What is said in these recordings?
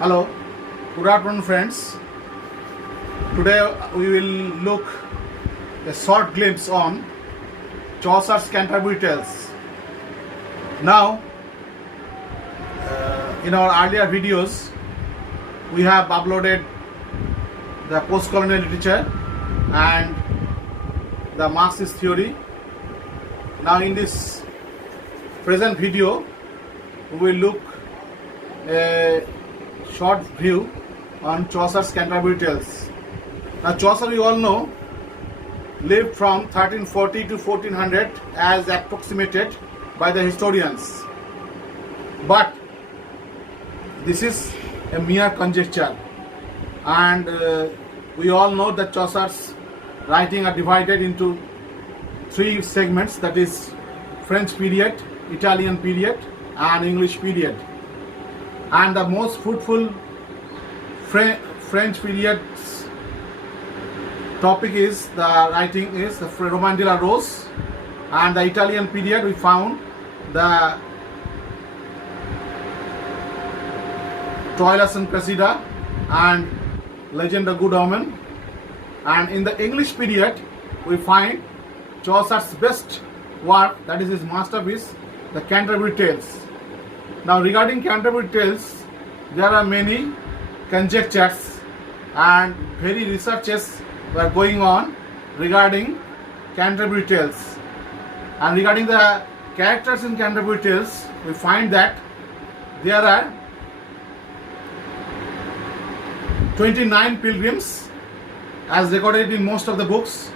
Hello, good afternoon friends. Today we will look a short glimpse on Chaucer's Canterbury Tales. Now, in our earlier videos, we have uploaded the post-colonial literature and the Marxist theory. Now in this present video, we will look a short view on Chaucer's Canterbury Tales. Now Chaucer, we all know, lived from 1340 to 1400 as approximated by the historians. But this is a mere conjecture, and we all know that Chaucer's writing are divided into three segments, that is French period, Italian period and English period. And the most fruitful French period's topic is the writing is the Roman de la Rose, and the Italian period we found the Troilus and Cressida and Legend of Good Omen. And in the English period we find Chaucer's best work, that is his masterpiece, the Canterbury Tales. Now regarding Canterbury Tales, there are many conjectures and very researches were going on regarding Canterbury Tales. And regarding the characters in Canterbury Tales, we find that there are 29 pilgrims as recorded in most of the books,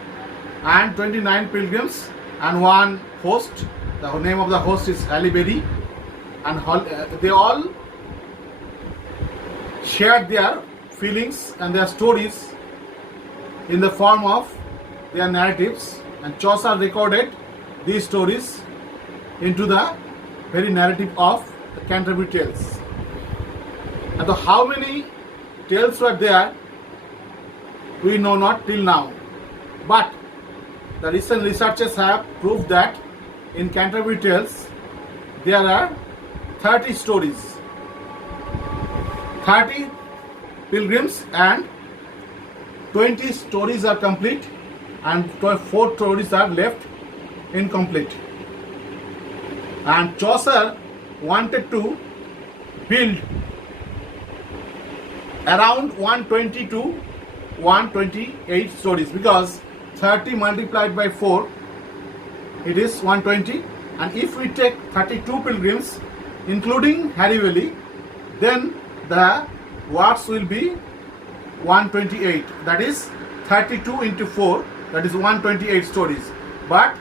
and 29 pilgrims and one host. The name of the host is Halle Berry, and they all shared their feelings and their stories in the form of their narratives, and Chaucer recorded these stories into the very narrative of the Canterbury Tales. And how many tales were there, we know not till now, but the recent researchers have proved that in Canterbury Tales there are 30 stories, 30 pilgrims, and 20 stories are complete and 4 stories are left incomplete. And Chaucer wanted to build around 120 to 128 stories, because 30 multiplied by 4, it is 120, and if we take 32 pilgrims including Harry Valley, then the works will be 128, that is 32 into 4, that is 128 stories. But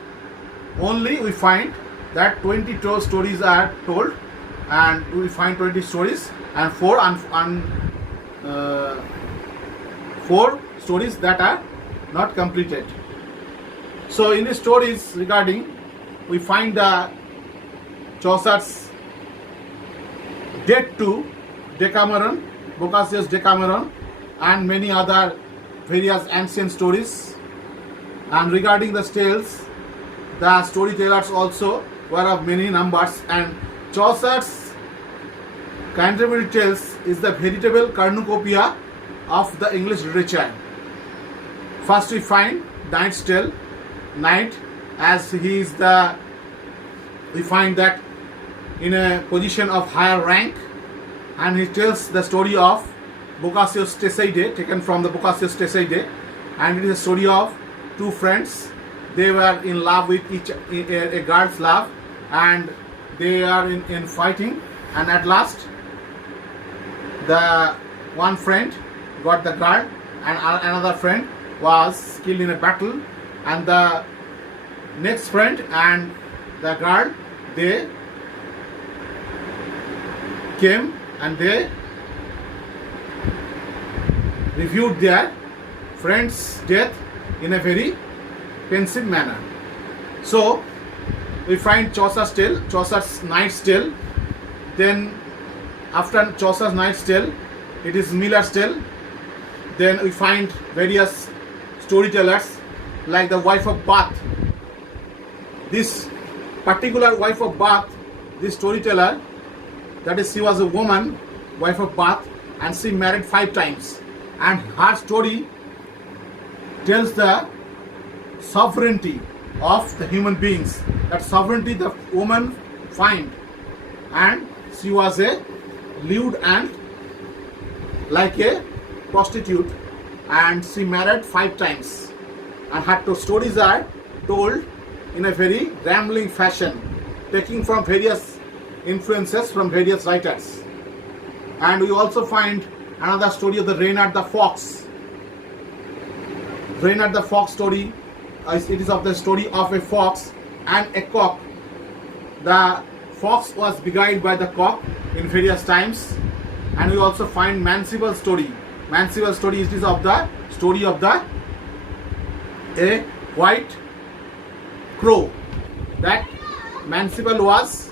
only we find that 22 stories are told, and we find 20 stories and 4 stories that are not completed. So in the stories regarding, we find the Chaucer's debt to Decameron, Boccaccio's Decameron, and many other various ancient stories. And regarding the tales, the storytellers also were of many numbers, and Chaucer's Canterbury Tales is the veritable cornucopia of the English literature. First we find Knight's Tale. Knight, as he is the, we find that in a position of higher rank, and he tells the story of Boccaccio's Teseide, taken from the Boccaccio's Teseide, and it is a story of two friends. They were in love with a girl's love, and they are in fighting, and at last the one friend got the girl and another friend was killed in a battle, and the next friend and the girl, they came and they reviewed their friend's death in a very pensive manner. So we find Chaucer's Tale, Chaucer's Knight's Tale. Then after Chaucer's Knight's Tale, it is Miller's Tale. Then we find various storytellers like the Wife of Bath. This particular Wife of Bath, this storyteller, that is, she was a woman, wife of Bath, and she married 5 times. And her story tells the sovereignty of the human beings. That sovereignty the woman find, and she was a lewd and like a prostitute, and she married 5 times. And her stories are told in a very rambling fashion, taking from various influences from various writers. And we also find another story of the Reynard the Fox. Reynard the Fox story, it is of the story of a fox and a cock. The fox was beguiled by the cock in various times. And we also find Mansible's story. Mansible's story is of the story of a white crow. That Mansible was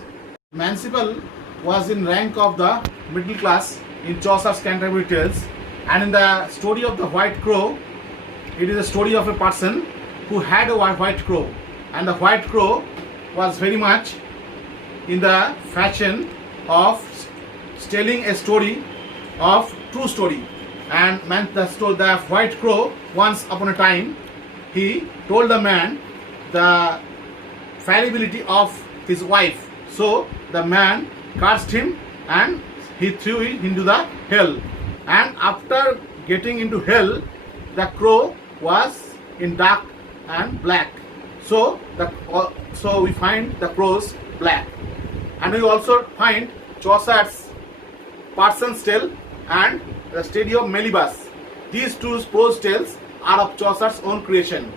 in rank of the middle class in Chaucer's Canterbury Tales. And in the story of the white crow, it is a story of a person who had a white crow, and the white crow was very much in the fashion of telling a story of true story. And the white crow, once upon a time, he told the man the fallibility of his wife. So the man cursed him and he threw him into the hell. And after getting into hell, the crow was in dark and black. So we find the crows black. And we also find Chaucer's Parson's Tale and the Study of Melibas. These two prose tales are of Chaucer's own creation.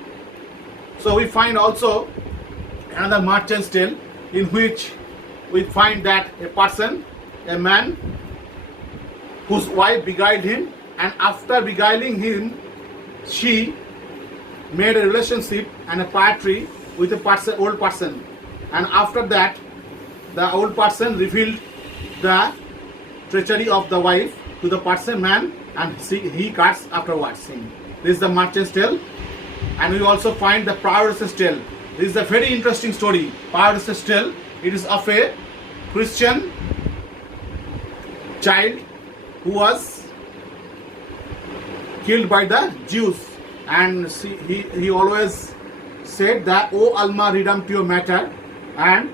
So we find also another Merchant's Tale, in which we find that a man whose wife beguiled him, and after beguiling him, she made a relationship and a poetry with a old person. And after that, the old person revealed the treachery of the wife to the man, and he cuts afterwards him. This is the Merchant's Tale. And we also find the Prioress's Tale. This is a very interesting story. Prioress's Tale. It is of a Christian child who was killed by the Jews, and he always said that, "O Alma redemptio mater," and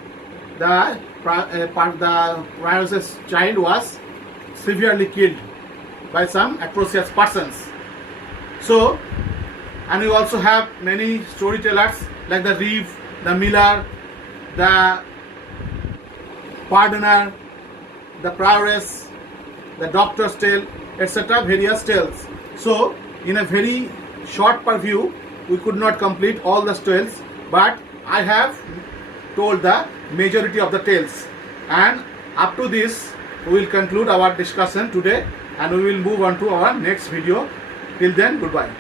the Prioress's child was severely killed by some atrocious persons. So, and we also have many storytellers like the Reeve, the Miller, the Pardoner, the Prioress, the Doctor's Tale, etc. various tales. So, in a very short purview, we could not complete all the tales, but I have told the majority of the tales. And up to this, we will conclude our discussion today, and we will move on to our next video. Till then, goodbye.